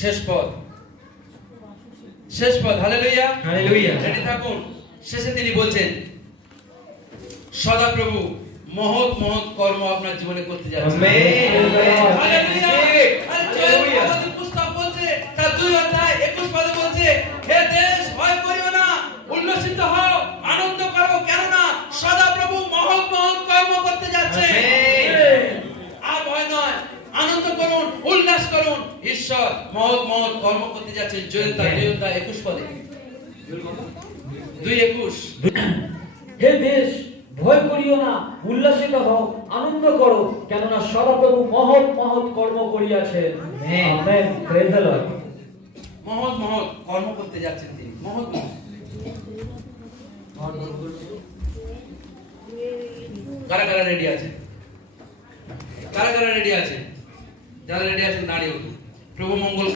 শেষ পদ, শেষ পদ। Hallelujah, hallelujah. রেডি থাকুন। শেষে তিনি বলছেন, সদাপ্রভু মহৎ মহৎ কর্ম আপনার জীবনে করতে যাচ্ছেন। আমেন। হালেলুয়া। আর হালেলুয়া। জয়ের পুস্তক বলছে, তার 2 অধ্যায় 21 পদে বলছে, হে দেশ ভয় করিও না, উল্লসিত হও, আনন্দ করো, কেননা সদাপ্রভু মহৎ মহৎ কর্ম করতে যাচ্ছে। আমেন। আর ভয় নয়, আনন্দ করুন, উল্লাস করুন, ঈশ্বর মহৎ মহৎ কর্ম করতে যাচ্ছেন। জয়ের 2 অধ্যায় 21 পদে, 2:21। হে দেশ ভয় করিও না, উল্লাসিত হও, আনন্দ করো, কেননা সদাপ্রভু মহৎ মহৎ কর্ম করিয়াছেন। Amen. Amen. Praise the lord. মহৎ মহৎ কর্ম করতে যাচ্ছেন তিনি। মহৎ মহৎ। কারা কারা রেডি আছে? কারা কারা রেডি আছে? যারা রেডি আছেন দাঁড়িয়ে উঠুন। প্রভু মঙ্গল